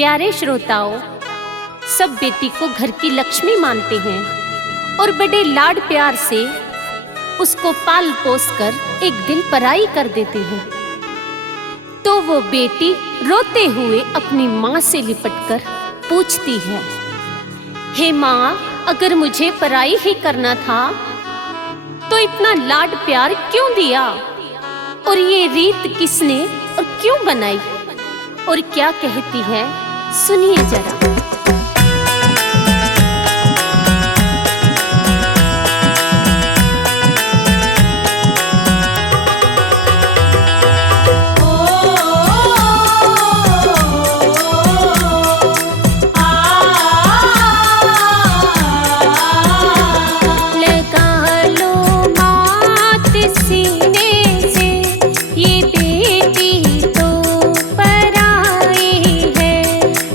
प्यारे श्रोताओं, सब बेटी को घर की लक्ष्मी मानते हैं और बड़े लाड प्यार से उसको पाल पोस कर एक दिन पराई कर देते हैं। तो वो बेटी रोते हुए अपनी माँ से लिपटकर पूछती है, हे माँ, अगर मुझे पराई ही करना था तो इतना लाड प्यार क्यों दिया, और ये रीत किसने और क्यों बनाई? और क्या कहती है, सुनिए जरा।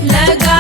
लगा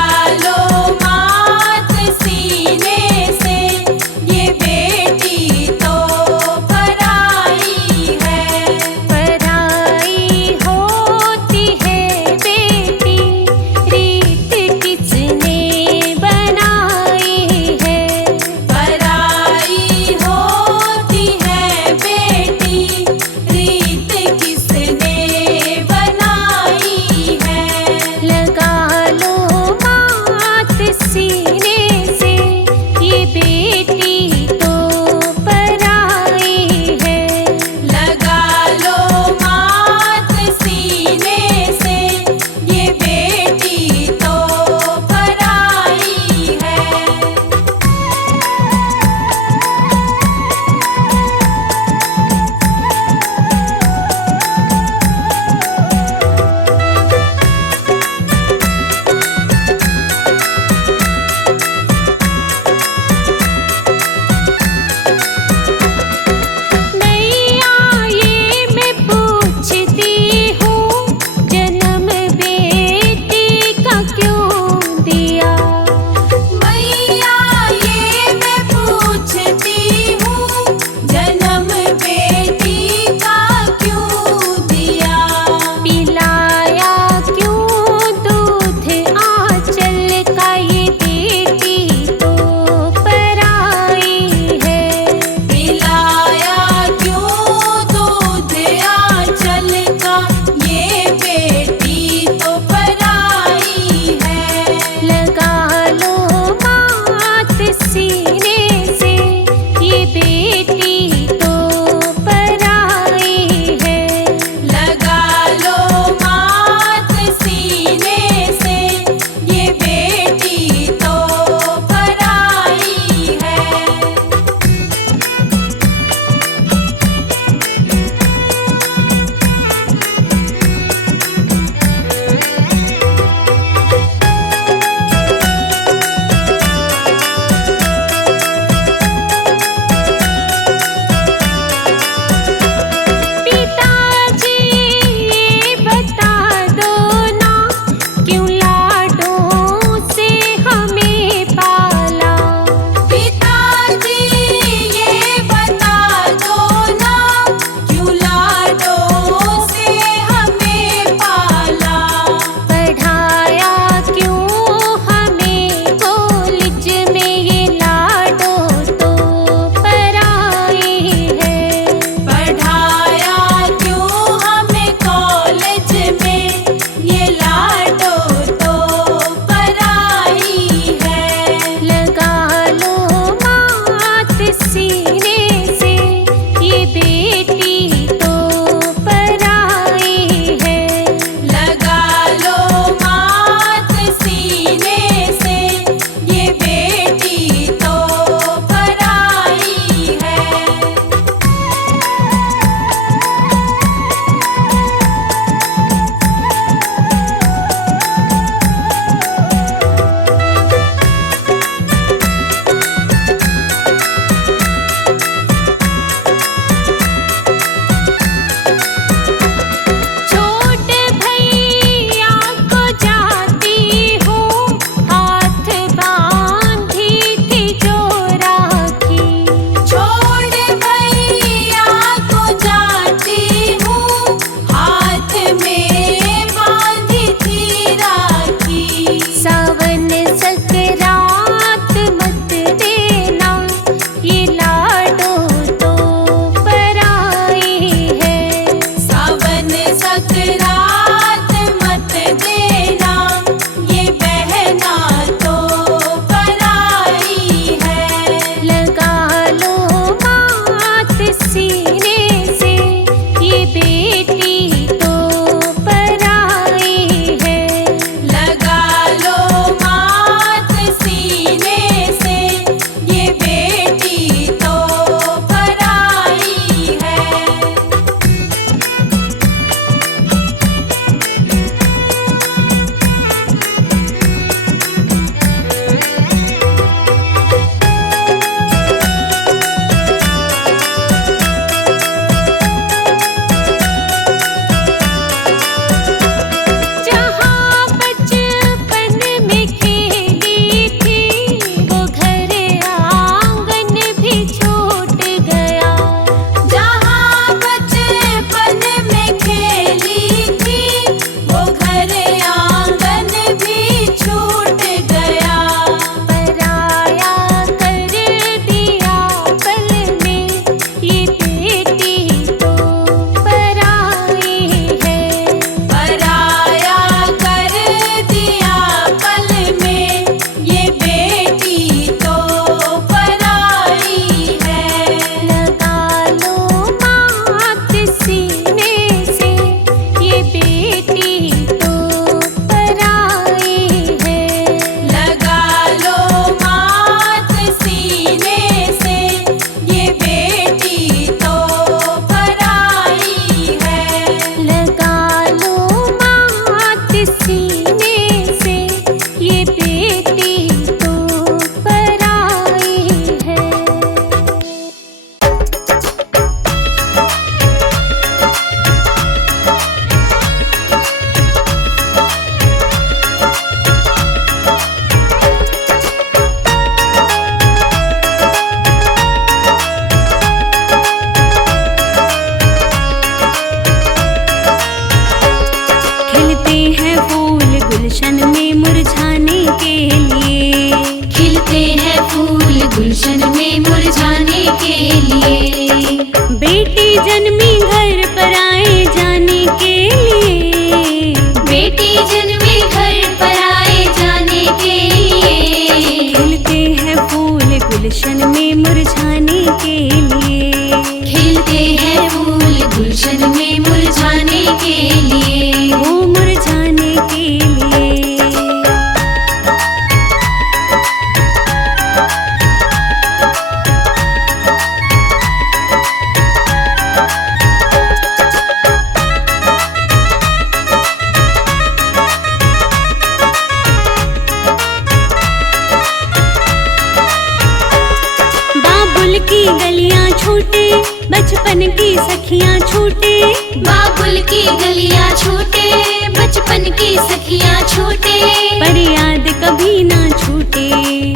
छूटे, बचपन की सखियां छूटे। बाबुल की गलियां छूटे, बचपन की सखियां छूटे। पर याद कभी ना छूटे,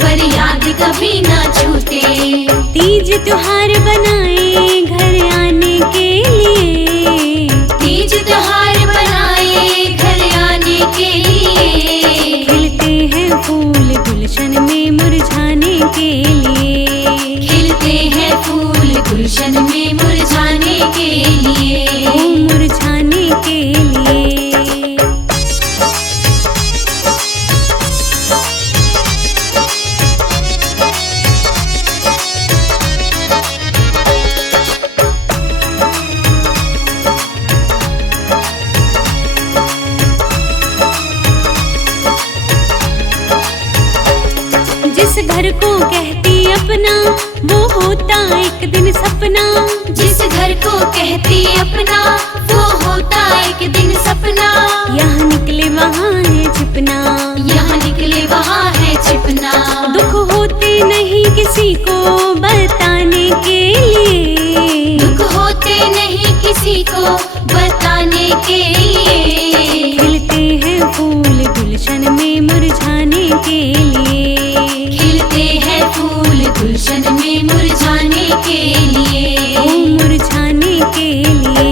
पर याद कभी ना छूटे। तीज त्योहार बनाए घर आने के लिए, तीज त्योहार बनाए घर आने के लिए। खिलते हैं फूल गुलशन में मुरझाने के लिए, खिलते हैं फूल गुलशन में मुरझाने के लिए। ओ मुरझाने के लिए। जिस घर को कहती अपना, वो होता एक दिन सपना। जिस घर को कहती अपना, वो होता एक दिन सपना। यहाँ निकले वहाँ है छिपना, यहाँ निकले वहाँ है छिपना। दुख होते नहीं किसी को बताने के लिए, दुख होते नहीं किसी को बताने के लिए। खिलते हैं फूल गुलशन में मुरझाने के लिए, खिलते हैं फूल गुलशन में मुरझाने के लिए। ओ मुरझाने के लिए।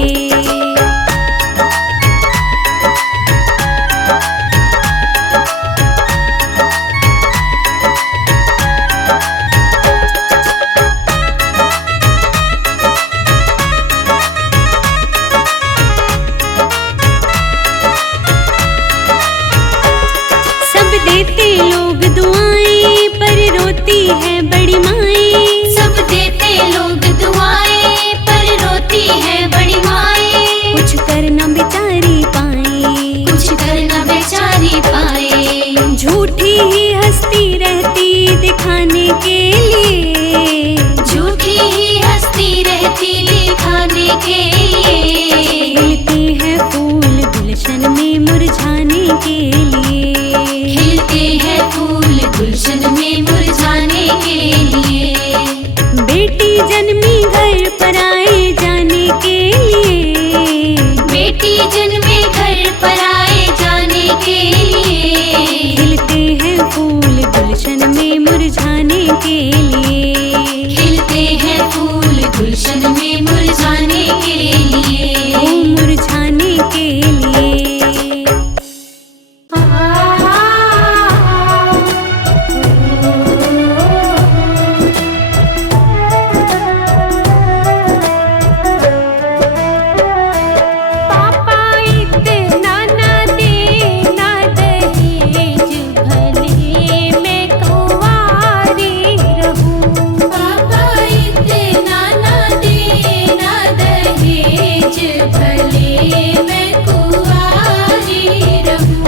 सब देते लोग दुआएं, पर रोती है बड़ी माएं। सब देते लोग दुआएं, पर रोती है बड़ी माएं। कुछ करना बेचारी पाए, कुछ करना बेचारी पाए। झूठी ही हंसती रहती दिखाने के लिए, झूठी ही हंसती रहती दिखाने के लिए। खिलते हैं फूल गुलशन में मुरझाने के लिए, खिलते हैं फूल गुलशन में मुरझाने के लिए। बेटी जन्मी घर पर आए जाने के लिए, बेटी जन्मे घर पर आए जाने के लिए। खिलते हैं फूल गुलशन में मुरझाने के लिए, खिलते हैं फूल गुलशन में मुरझाने के लिए। ओ मुरझाने के लिए। पापा इतना ना देना दहेज, भले मैं कुंवारी रहूं। पापा इतना ना देना दहेज, भले मैं कुंवारी रहूं।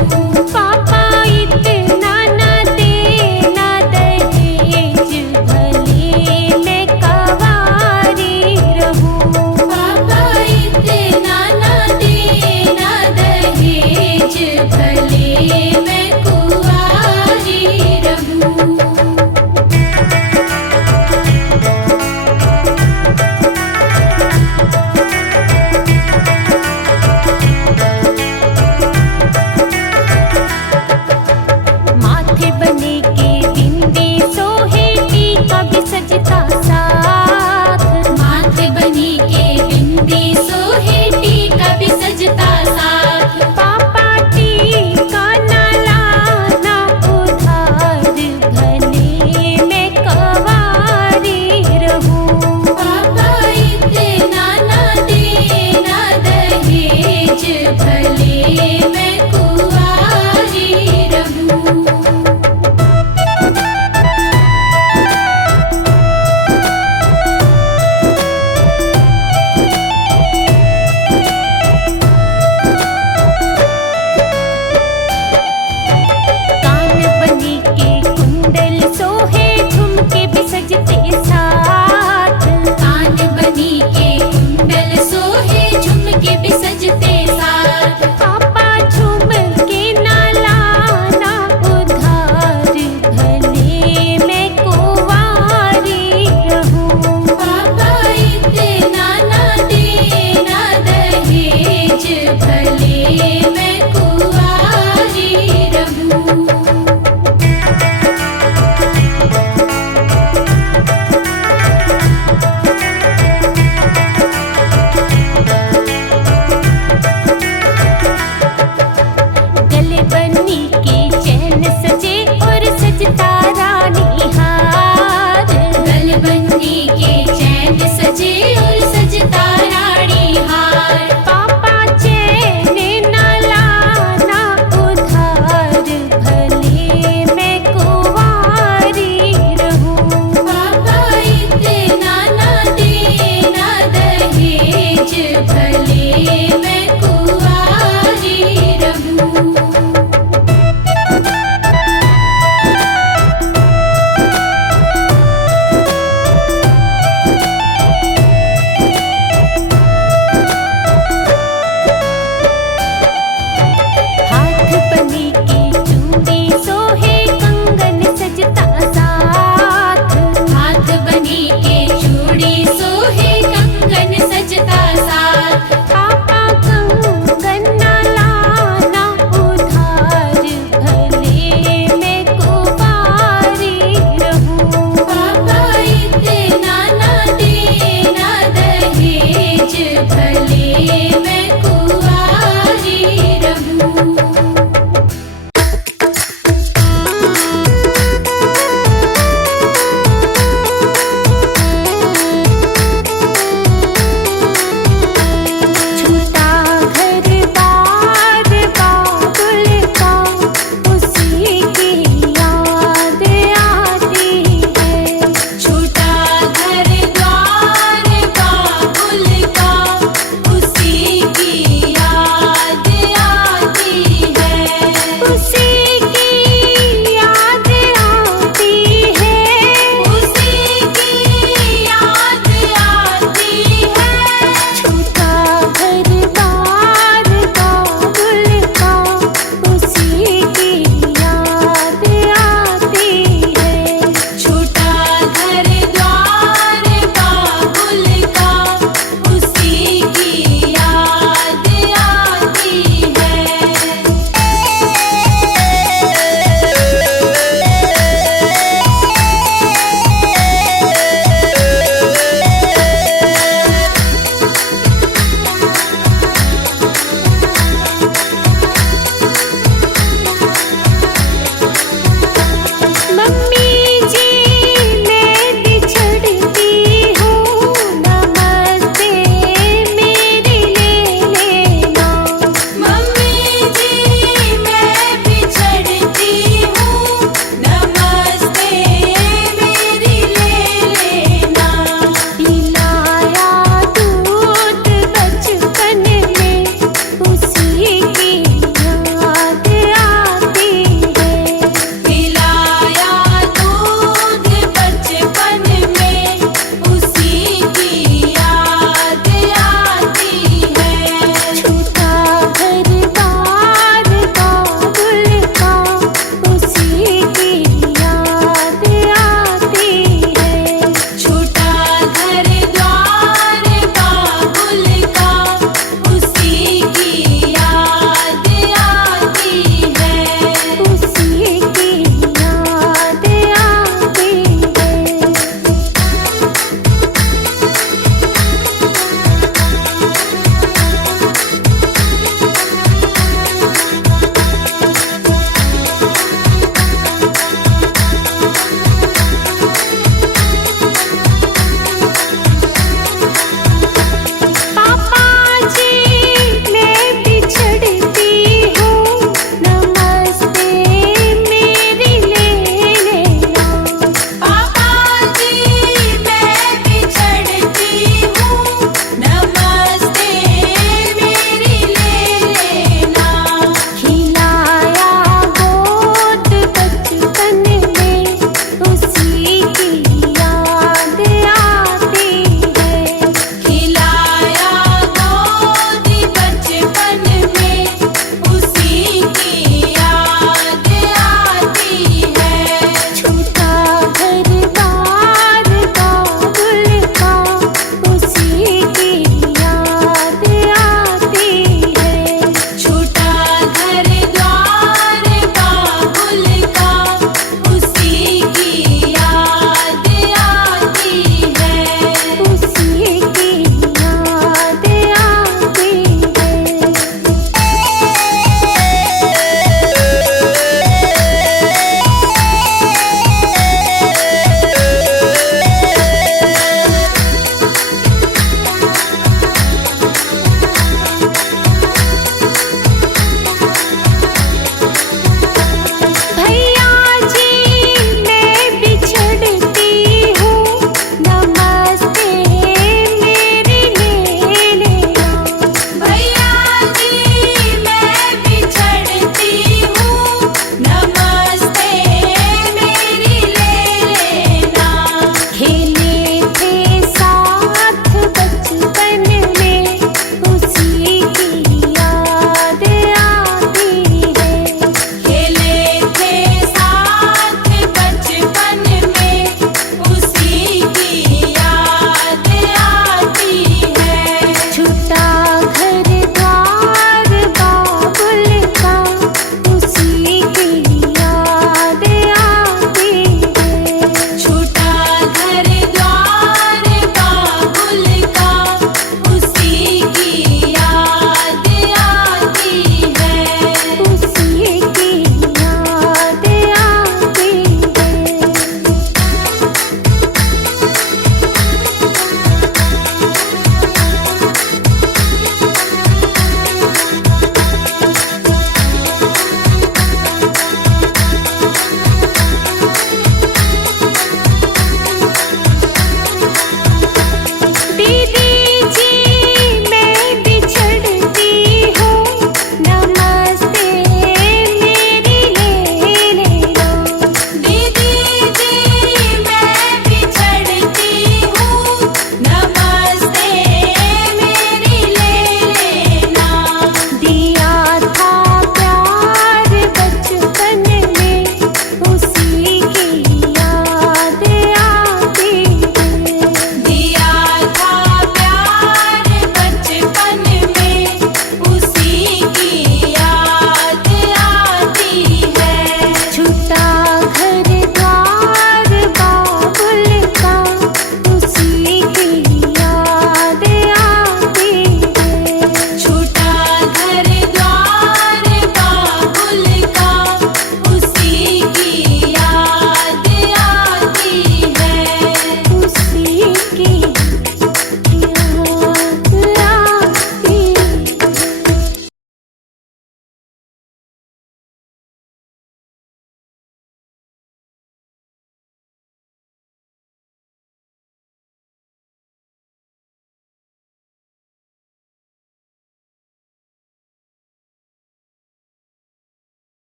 पापा इतना ना देना दहेज, भले मैं कुंवारी रहूं। पापा इतना ना देना दहेज, भले मैं कुंवारी रहूं। माथे बने के बिंदी सोहे टीका भी सजता साथ। माथे बनी के बिंदी सोहे टीका भी सजता साथ। पापा टीका ना लाना उधार, भले मैं कुंवारी रहूं। पापा इतना ना देना दहेज, भले मैं कुंवारी रहूं। कान बने के कुंडल सोहे झुमके भी सजते साथ। कान बनी के कुंडल सोहे झुमके भी सजते